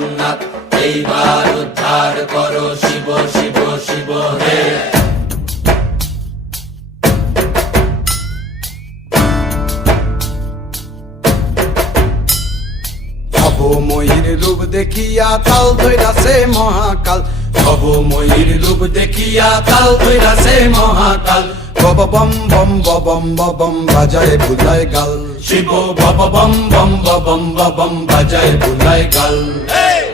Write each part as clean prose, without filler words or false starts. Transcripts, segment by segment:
জগন্নাথ, এইবার উদ্ধার করো শিব শিব শিব হে। ভবময়ীর রূপ দেখিয়া তাল ধইরাছে মহাকাল, ভবময়ীর রূপ দেখিয়া তাল ধইরাছে মহাকাল। বব বম বম বম বম বাজায় বুলায় গাল, শিব বব বম বম বম বম বাজায় বুলায় গাল।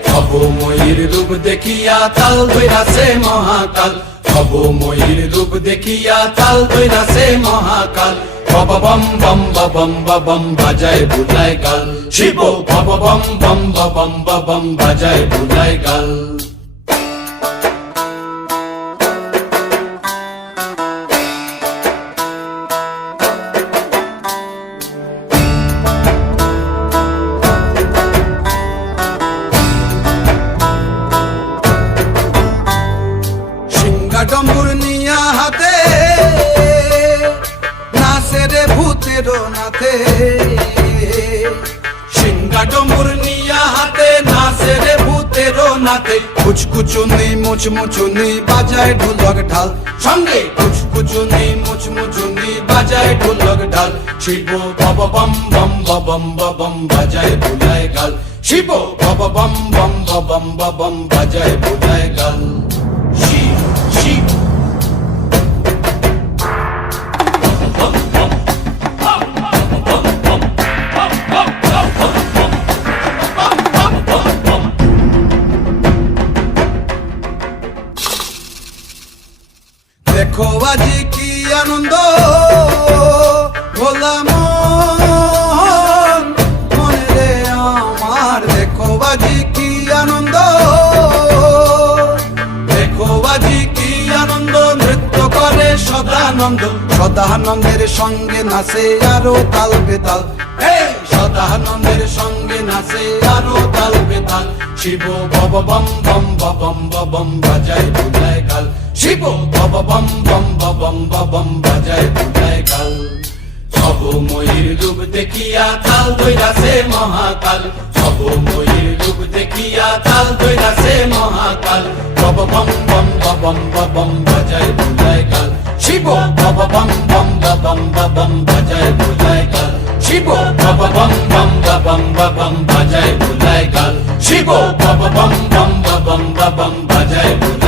ভবময়ীর রূপ দেখিয়া তাল ধইরাছে মহাকাল, ভবময়ীর রূপ দেখিয়া তাল ধইরাছে মহাকাল। বব বম বম বম বাজায় বুলায় গাল, শিব বব বম বম বম বাজায় বুলায় গাল। ডম্বুর নিয়া হাতে নাচে রে ভূতের নাথে, সিংহা ডম্বুর নিয়া হাতে নাচে রে ভূতের নাথে। কুচকুচুনি মুচমুচুনি বাজায় ঢোলক ঢাল, সঙ্গে কুচকুচুনি মুচমুচুনি বাজায় ঢোলক ঢাল। শিব বব বম বম বম বাজায় বুলায় গাল, শিব বব বম বম বম বাজায় বুলায় গাল। শিব শিব দেখো আজি কি আনন্দ ভোলা মনে রে আমার, দেখো আজি কি আনন্দ, দেখো আজি কি আনন্দ, নৃত্য করে সদানন্দ। সদানন্দের সঙ্গে নাচে আরো তাল বেতাল, সদানন্দের সঙ্গে নাচে আরো তাল বেতাল। শিব বব বম বম বাজায় বুলায় গাল, শিব বব বম বম বাজায় বুলায় গাল। ভবময়ীর রূপ দেখিয়া তাল ধইরাছে মহাকাল, ভবময়ীর রূপ দেখিয়া তাল ধইরাছে মহাকাল। বব বম বম বাজায় বুলায় গাল, শিব বব বম বম বাজায় বুলায় গাল, শিব বব বম বম বাজায় বুলায় গাল, শিব বব বম বম বাজায় বুলায়।